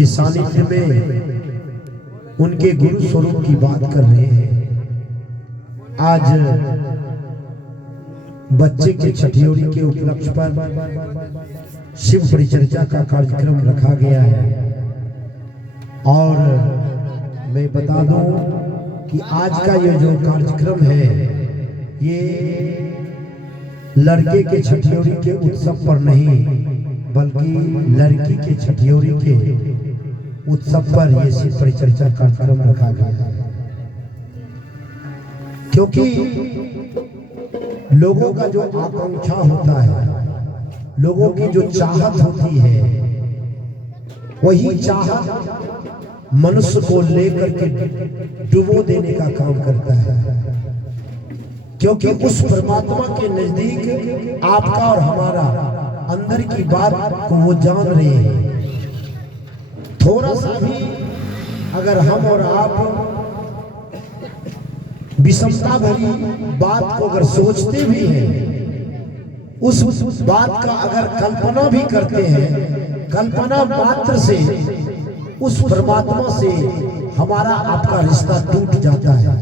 के सानिध्य में उनके गुरु स्वरूप की बात कर रहे हैं। आज बच्चे के छठियोरी के उपलक्ष्य पर शिव परिचर्चा का कार्यक्रम रखा गया है और मैं बता दूं कि आज का ये जो कार्यक्रम है ये लड़के के छठियोरी के उत्सव पर नहीं बल्कि लड़की के छठियोरी के उत्सव पर ये शिव परिचर्चा कार्यक्रम रखा गया है, क्योंकि लोगों का जो आकांक्षा होता है, लोगों की जो चाहत होती है, वही चाहत मनुष्य को लेकर के डुबो देने का काम करता है। क्योंकि उस परमात्मा के नजदीक आपका और हमारा अंदर की बात को वो जान रहे हैं। थोड़ा सा भी अगर हम और आप विषमता भरी बात को अगर सोचते भी हैं, उस बात का अगर कल्पना भी करते हैं, कल्पना मात्र से उस परमात्मा से हमारा आपका रिश्ता टूट जाता है।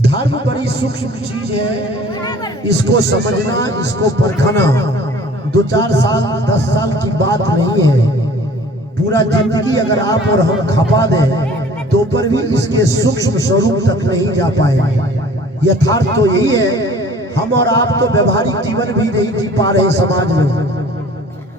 धर्म बड़ी सूक्ष्म चीज है, इसको समझना, इसको परखना 2-4 साल 10 साल की बात नहीं है। पूरा जिंदगी अगर आप और हम खपा दें तो पर भी इसके सूक्ष्म स्वरूप तक नहीं जा पाए। यथार्थ तो यही है, हम और आप तो व्यवहारिक जीवन भी नहीं जी पा रहे समाज में।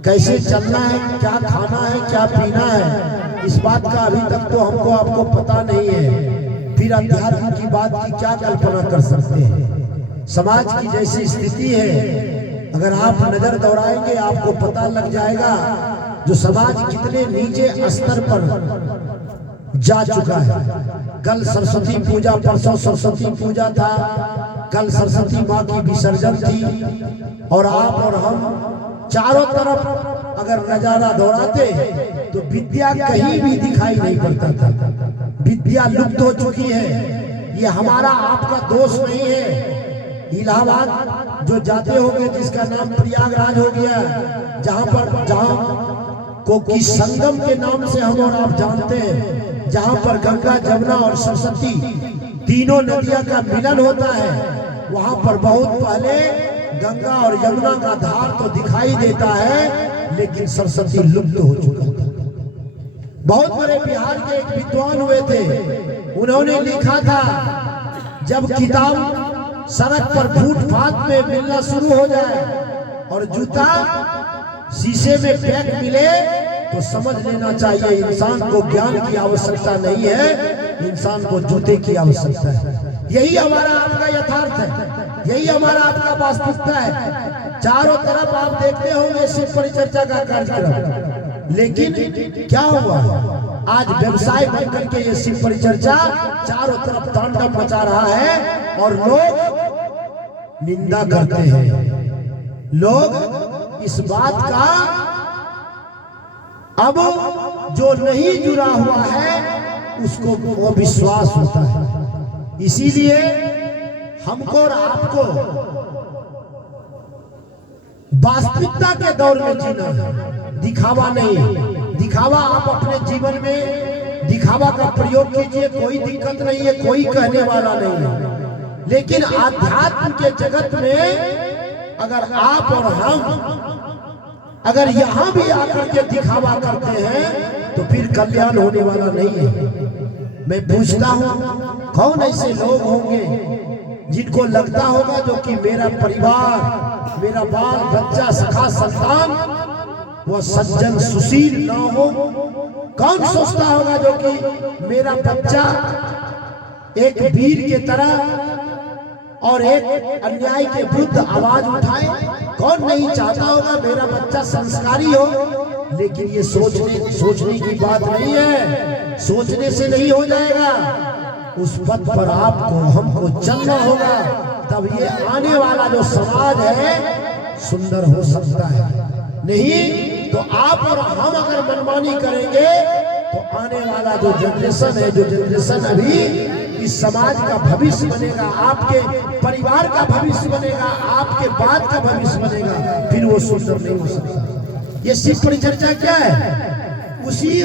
कैसे चलना है, क्या खाना है, क्या पीना है, इस बात का अभी तक तो हमको आपको पता नहीं है। फिर अध्यात्म की बात की क्या कल्पना कर सकते हैं। समाज की जैसी स्थिति है, अगर आप नजर दौड़ाएंगे आपको पता लग जाएगा जो समाज कितने नीचे स्तर पर जा चुका है। कल सरस्वती पूजा, परसों सरस्वती पूजा था, कल सरस्वती माँ की विसर्जन थी और आप और हम चारों तरफ अगर नजारा दौड़ाते तो विद्या कहीं भी दिखाई नहीं पड़ता था। विद्या लुप्त हो चुकी है। ये हमारा आपका दोष नहीं है। इलाहाबाद जो जाते होंगे, जिसका नाम प्रयागराज हो गया, जहाँ को की संगम के नाम से हम और आप जानते हैं, जहाँ पर गंगा, जमुना और सरस्वती तीनों नदियां का मिलन होता है, वहां पर बहुत पहले गंगा और यमुना का धार तो दिखाई देता है, लेकिन सरस्वती लुप्त हो चुका था। बहुत बड़े बिहार के एक विद्वान हुए थे, उन्होंने लिखा था जब किताब सड़क पर फुटपाथ में मिलना शुरू हो जाए और जूता शीशे में पैक मिले तो समझ लेना चाहिए इंसान को ज्ञान की आवश्यकता नहीं है, इंसान को जूते की आवश्यकता है। यही हमारा आपका यथार्थ है, यही हमारा आपका वास्तविकता है। चारों तरफ आप देखते होंगे शिव परिचर्चा का कार्यक्रम, लेकिन क्या हुआ, आज व्यवसाय बनकर के ये शिव परिचर्चा चारों तरफ तांडव मचा रहा है और लोग निंदा करते हैं। लोग इस बात का अब जो नहीं जुड़ा हुआ है उसको वो विश्वास होता है। इसीलिए हमको और आपको वास्तविकता के दौर में जीना है, दिखावा नहीं। दिखावा आप अपने जीवन में दिखावा का प्रयोग कीजिए, कोई दिक्कत नहीं है, कोई कहने वाला नहीं है। लेकिन आध्यात्म के जगत में अगर आप और हम अगर यहां भी आकर के दिखावा करते हैं तो फिर कल्याण होने वाला नहीं है। मैं पूछता हूं, कौन ऐसे लोग होंगे जिनको लगता होगा जो कि मेरा परिवार, मेरा बाल बच्चा, सखा संतान वो सज्जन सुशील ना हो? कौन सोचता होगा जो कि मेरा बच्चा एक वीर के तरह और एक अन्याय के विरुद्ध आवाज उठाए? कौन नहीं चाहता होगा मेरा बच्चा संस्कारी हो? लेकिन ये सोचने की बात नहीं है, सोचने से नहीं हो जाएगा। उस पथ पर आपको हमको चलना होगा, तब ये आने वाला जो समाज है सुंदर हो सकता है। नहीं तो आप और हम अगर मनमानी करेंगे तो आने वाला जो जनरेशन है, जो जनरेशन अभी इस समाज का भविष्य बनेगा, आपके परिवार का भविष्य बनेगा, आपके बाद का भविष्य बनेगा, फिर वो सुंदर नहीं हो सकता। ये शिव परिचर्चा क्या है? उसी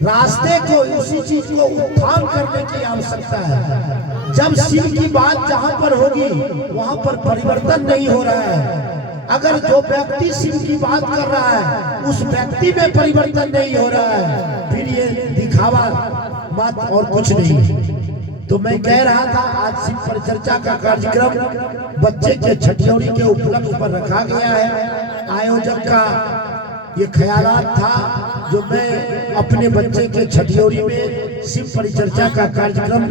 रास्ते को, उसी चीज को उत्थान करने की आवश्यकता है। जब शिव की बात जहां पर होगी वहां पर परिवर्तन नहीं हो रहा है। अगर जो व्यक्ति शिव की बात कर रहा है उस व्यक्ति में परिवर्तन नहीं हो रहा है, फिर ये दिखावा बात और कुछ नहीं। तो मैं कह रहा था आज शिव परिचर्चा का कार्यक्रम बच्चे के छठियौरी के उपलक्ष्य पर रखा गया है। आयोजक का ये ख्यालात था जो मैं अपने बच्चे के छठियौरी में शिव परिचर्चा का कार्यक्रम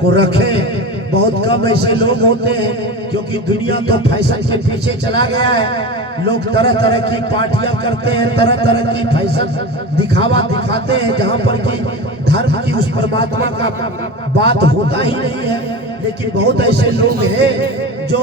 को रखें। बहुत कम ऐसे लोग होते हैं, क्योंकि दुनिया तो फैशन के पीछे चला गया है। लोग तरह तरह की पार्टियां करते हैं, तरह तरह की फैशन दिखावा दिखाते हैं, जहां पर कि धर्म की उस परमात्मा का बात होता ही नहीं है। लेकिन बहुत ऐसे लोग हैं जो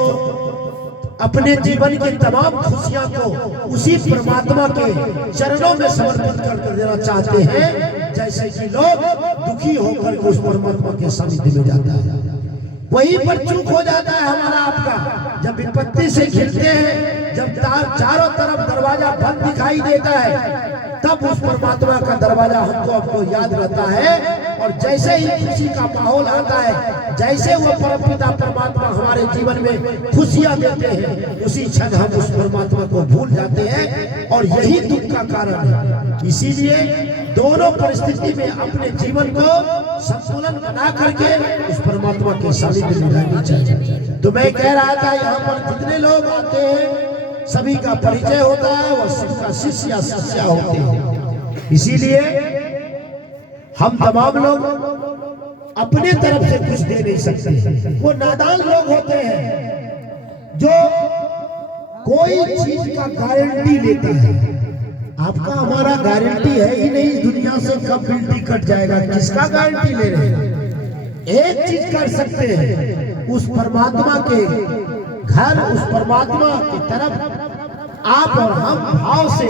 अपने जीवन की तमाम खुशियां को उसी परमात्मा के चरणों में समर्पित कर देना चाहते हैं, जैसे कि लोग दुखी होकर उस परमात्मा के सानिध्य में जाता है। वहीं पर चूक हो जाता है हमारा आपका। जब विपत्ति से घिरते हैं, जब चारों तरफ दरवाजा बंद दिखाई देता है, तब उस परमात्मा का दरवाजा हमको याद रहता है। और जैसे ही खुशी का माहौल आता है, जैसे वो परमपिता परमात्मा हमारे जीवन में खुशियां देते हैं, उसी क्षण हम उस परमात्मा को भूल जाते हैं, और यही दुख का कारण है। इसीलिए दोनों परिस्थिति में अपने जीवन को संतुलन बना करके उस परमात्मा के सानिध्य में रहना चाहिए। तो मैं कह रहा था यहाँ पर जितने लोग आते हैं सभी का परिचय होता है, वह शिव का शिष्य या शिष्या होते हैं। इसीलिए हम तमाम लोग अपने तरफ से कुछ दे नहीं सकते। वो नादान लोग होते हैं जो कोई चीज का गारंटी लेता है। आपका हमारा गारंटी है ही नहीं, दुनिया से कब बिल टिकट जाएगा, किसका गारंटी ले रहे हैं? एक चीज कर सकते हैं, उस परमात्मा के घर, उस परमात्मा की तरफ आप और हम भाव से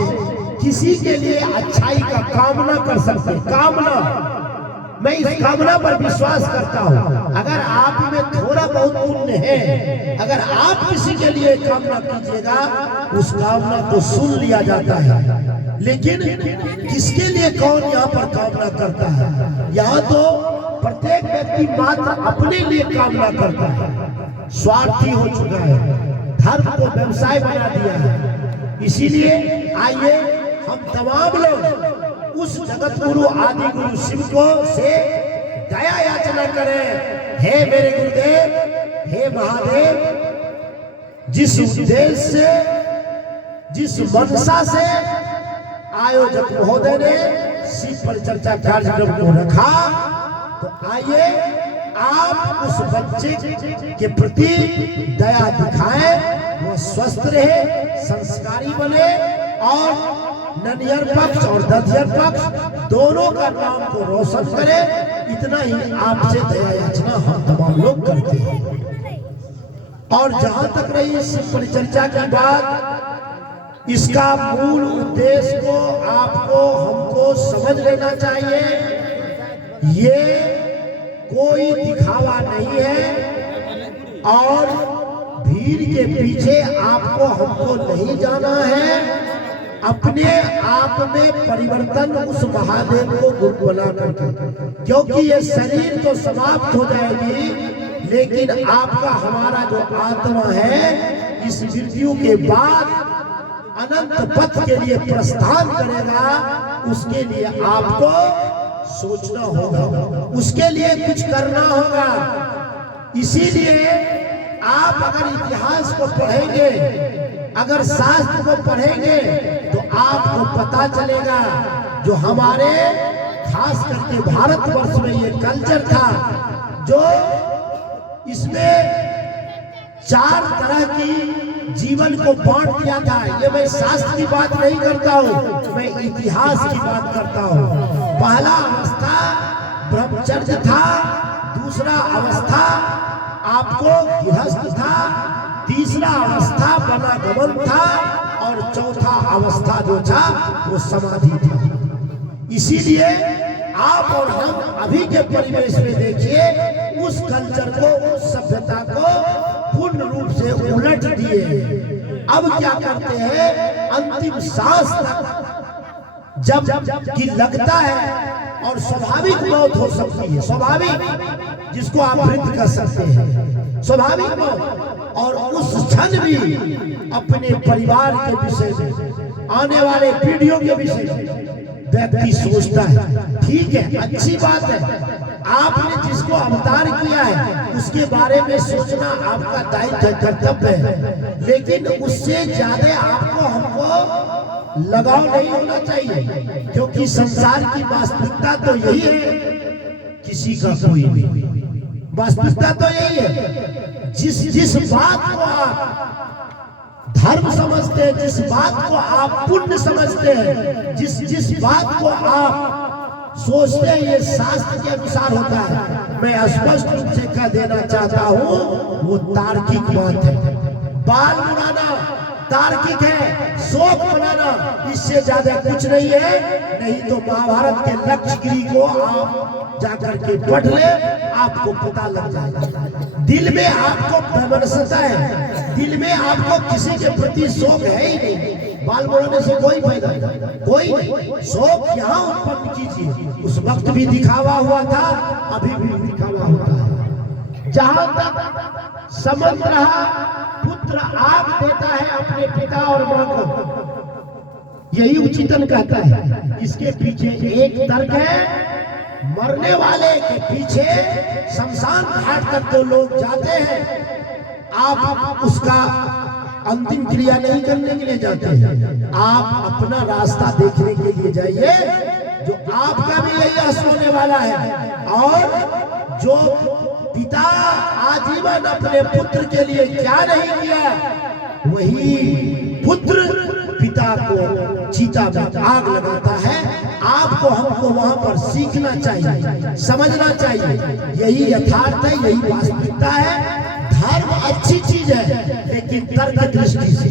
किसी के लिए अच्छाई का कामना कर सकते हैं। कामना, मैं इस कामना पर विश्वास करता हूँ। अगर आप में थोड़ा बहुत पुण्य है, अगर आप किसी के लिए कामना कीजिएगा, उस कामना को सुन लिया जाता है। लेकिन किसके लिए कौन यहाँ पर कामना करता है? यहाँ तो प्रत्येक व्यक्ति मात्र अपने लिए कामना करता है, स्वार्थी हो चुका है, धर्म को व्यवसाय बना दिया है। इसीलिए आइए हम तमाम लोग उस जगत गुरु आदि गुरु शिव को से दया याचना करें। हे मेरे गुरुदेव, हे महादेव, जिस उद्देश्य से, जिस मनसा से आयोजक महोदय ने शिव परिचर्चा कार्यक्रम को रखा, तो आइए आप उस बच्चे के प्रति दया दिखाएं, वो स्वस्थ रहे, संस्कारी बने, और ननियर पक्ष और दधियर पक्ष दोनों का नाम को रोशन करे। इतना ही आपसे दया याचना हम तमाम लोग करते हैं। और जहां तक रही शिव परिचर्चा की बात, इसका मूल उद्देश्य को आपको हमको समझ लेना चाहिए। ये कोई दिखावा नहीं है, और भीड़ के पीछे आपको हमको नहीं जाना है। अपने आप में परिवर्तन उस महादेव को गुरु बना करके, क्योंकि ये शरीर तो समाप्त हो जाएगी, लेकिन आपका हमारा जो आत्मा है इस मृत्यु के बाद अनंत पथ के लिए प्रस्थान करेगा। उसके लिए आपको सोचना होगा, उसके लिए कुछ करना होगा। इसीलिए आप अगर इतिहास को पढ़ेंगे, अगर शास्त्र को पढ़ेंगे, तो आपको पता चलेगा जो हमारे खास करके भारतवर्ष में ये कल्चर था, जो इसमें 4 तरह की जीवन को बांट दिया था। ये मैं शास्त्र की बात नहीं करता हूँ, मैं इतिहास की बात करता हूँ। पहला अवस्था ब्रह्मचर्य था, दूसरा अवस्था आपको गृहस्थ था, तीसरा अवस्था वनागमन था, और चौथा अवस्था जो था वो समाधि था। इसीलिए आप और हम अभी के परिवेश में देखिए, उस कल्चर को, उस सभ्यता को पूर्ण रूप से उलट दिए। अब क्या करते हैं, अंतिम सांस तक जब कि लगता है और स्वाभाविक मौत हो सकती है, स्वाभाविक जिसको आप मृत्यु कर सकते हैं, स्वाभाविक मौत। और उस क्षण भी अपने परिवार के विषय में, आने वाले पीढ़ियों के विषय में व्यक्ति सोचता है। ठीक है, अच्छी बात है, आपने जिसको अवतार किया है उसके बारे में सोचना आपका दायित्व है, कर्तव्य है, लेकिन उससे ज्यादा आपको हमको लगाव नहीं होना चाहिए, क्योंकि संसार की वास्तविकता तो यही है, किसी का कोई नहीं। वास्तविकता तो यही है, जिस बात को आप धर्म समझते हैं, जिस बात को आप पुण्य समझते हैं, जिस बात को आप सोचते हैं ये शास्त्र के अनुसार होता है, मैं स्पष्ट रूप से कह देना चाहता हूँ, वो तार्किक बात है। बाल बुलाना तार्किक है, शोक मनाना इससे ज्यादा कुछ नहीं है। नहीं तो महाभारत के लक्ष्यगिरी को आप जाकर के पढ़ ले, आपको पता लग जाएगा। दिल में आपको वैमनस्यता है, दिल में आपको किसी के प्रति शोक है ही नहीं। बाल बुलाने से कोई फायदा नहीं, कोई नहीं। शोक यहाँ उत्पन्न कीजिए। उस वक्त भी दिखावा हुआ था, अभी भी दिखावा होता है। जहां तक संबंध रहा, पुत्र आग देता है अपने पिता और मां को, यही उचितन कहता है। इसके पीछे एक तर्क है, मरने वाले के पीछे शमशान घाट तक तो लोग जाते हैं, आप उसका अंतिम क्रिया नहीं करने के लिए जाते हैं, आप अपना रास्ता देखने के लिए जाइए, जो आपका भी यही हश्र होने वाला है। और जो पिता आजीवन अपने पुत्र के लिए क्या नहीं किया, वही पुत्र पिता को चीता में आग लगाता है। आपको हमको वहां पर सीखना चाहिए, समझना चाहिए, यही यथार्थ है, यही वास्तविकता है। धर्म अच्छी चीज है, लेकिन तर्क दृष्टि से,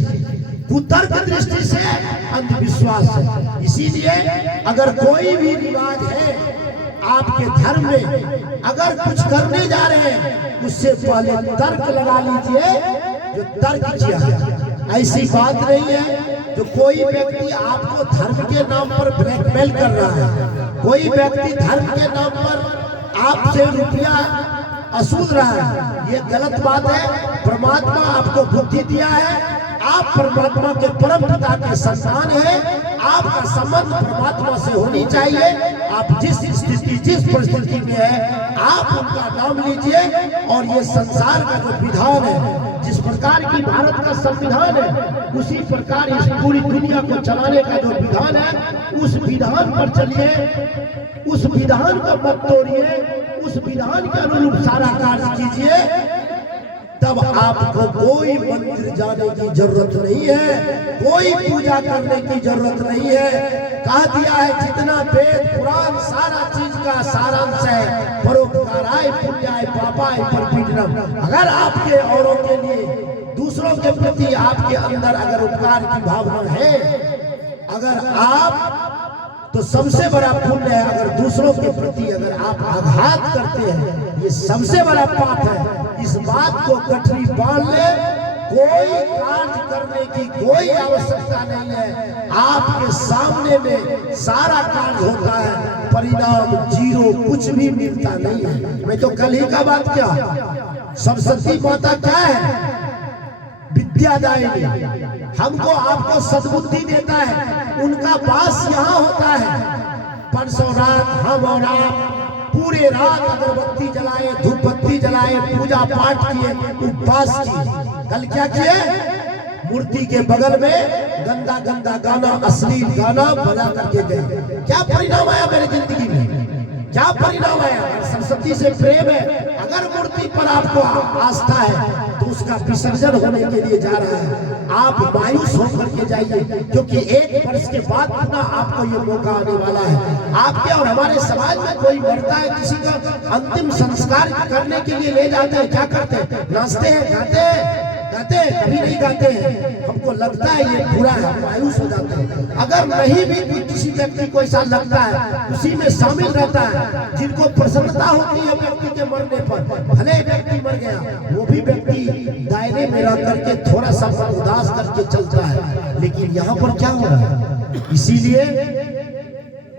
कुतर्क दृष्टि से अंधविश्वास है। इसीलिए अगर कोई भी रिवाज है आपके धर्म में, अगर कुछ करने जा रहे हैं, उससे पहले तर्क लगा लीजिए, जो तर्क किया है। ऐसी बात नहीं है जो कोई व्यक्ति आपको धर्म के नाम पर ब्लैकमेल कर रहा है, कोई व्यक्ति धर्म के नाम पर आपसे रुपया असूल रहा है, ये गलत बात है। परमात्मा आपको बुद्धि दिया है, आप परमात्मा के परम पिता के संतान हैं, आपका संबंध परमात्मा से होनी चाहिए। आप जिस स्थिति, जिस परिस्थिति में है, आप उनका नाम लीजिए। और ये संसार का जो विधान है, जिस प्रकार की भारत का संविधान है, उसी प्रकार इस पूरी दुनिया को चलाने का जो विधान है, उस विधान पर चलिए, उस विधान को मत तोड़िए, उस विधान के अनुरूप सारा कार्य कीजिए। तब आपको कोई मंदिर जाने की जरूरत नहीं है, कोई पूजा करने की जरूरत नहीं है। कहा दिया है, जितना वेद पुराण सारा चीज का सारांश है, परोपकाराय पुण्याय पापाय परपीडनम। अगर आपके औरों के लिए, दूसरों के प्रति आपके अंदर अगर उपकार की भावना है, अगर आप, तो सबसे बड़ा पुण्य है। अगर दूसरों के प्रति अगर आप आघात करते हैं, ये सबसे बड़ा पाप है। इस बात को गठरी बांध ले, कोई कार्य करने की कोई आवश्यकता नहीं है। आपके सामने में सारा कार्य होता है, परिणाम जीरो, कुछ भी मिलता नहीं है। मैं तो कल ही का बात किया, सरस्वती माता क्या है? विद्यादायिनी, हमको आपको सद्बुद्धि देता है। उनका वास यहाँ होता है। परसों रात हम और आप पूरे रात अगरबत्ती जलाए, धूपबत्ती जलाए, पूजा पाठ किए, उपवास किए। कल क्या किए? मूर्ति के बगल में गंदा गंदा गाना, अश्लील गाना बना करके गए। क्या परिणाम आया मेरी जिंदगी में? क्या परिणाम आया? सरस्वती से प्रेम है, अगर मूर्ति पर आपको आस्था है, तो उसका विसर्जन होने के लिए जा रहा है। आप मायूस होकर के जाइए, क्योंकि 1 वर्ष के बाद पुनः आपको ये मौका आने वाला है। आपके और हमारे समाज में कोई मरता है, किसी का अंतिम संस्कार करने के लिए ले जाते हैं, क्या करते हैं? नाचते हैं, गाते हैं, गाते हैं, कभी नहीं गाते हैं, हमको लगता है ये बुरा है, हम मायूस हो जाते हैं। अगर नहीं भी कोई किसी व्यक्ति को ऐसा लगता है, उसी में शामिल रहता है, जिनको प्रसन्नता होती है व्यक्ति के मरने पर, भले व्यक्ति मर गया, वो भी व्यक्ति दायरे में रह करके थोड़ा सा उदास करके चलता है। लेकिन यहाँ पर क्या हो रहा है? इसीलिए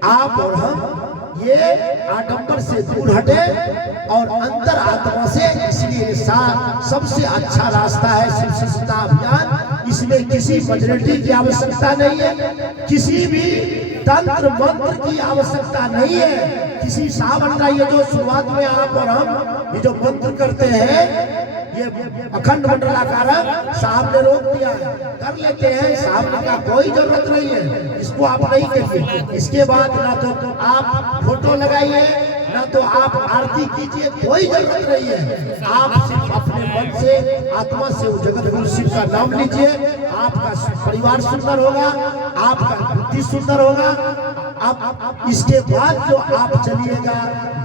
आप और हम ये आडंबर से दूर हटे और अंतर आत्मा से, इसलिए सबसे अच्छा रास्ता है शिव शिष्टता अभियान। इसमें किसी मजॉरिटी की आवश्यकता नहीं है, किसी भी तंत्र मंत्र की आवश्यकता नहीं है, किसी सावन, ये जो शुरुआत में आप और हम ये जो मंत्र करते हैं, ये अखंड मंडलाकार साहब ने रोक दिया है, कर लेते हैं, साहब का कोई जरूरत नहीं है, इसको आप नहीं करिए। इसके बाद ना तो आप फोटो लगाइए, ना तो आप आरती कीजिए, कोई जरूरत नहीं है। आप सिर्फ अपने मन से, आत्मा से वो जगत गुरु शिव का नाम लीजिए, आपका परिवार सुंदर होगा, आपका बुद्धि सुंदर होगा। आप इसके बाद जो आप चलिएगा,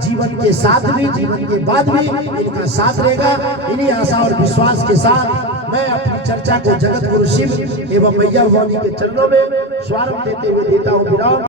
जीवन के साथ भी, जीवन के बाद भी इनका साथ रहेगा। इन्हीं आशा और विश्वास के साथ मैं अपनी चर्चा को जगत गुरु शिव एवं मैया भवानी के चरणों में स्वागत देते हुए देता हूँ विराम।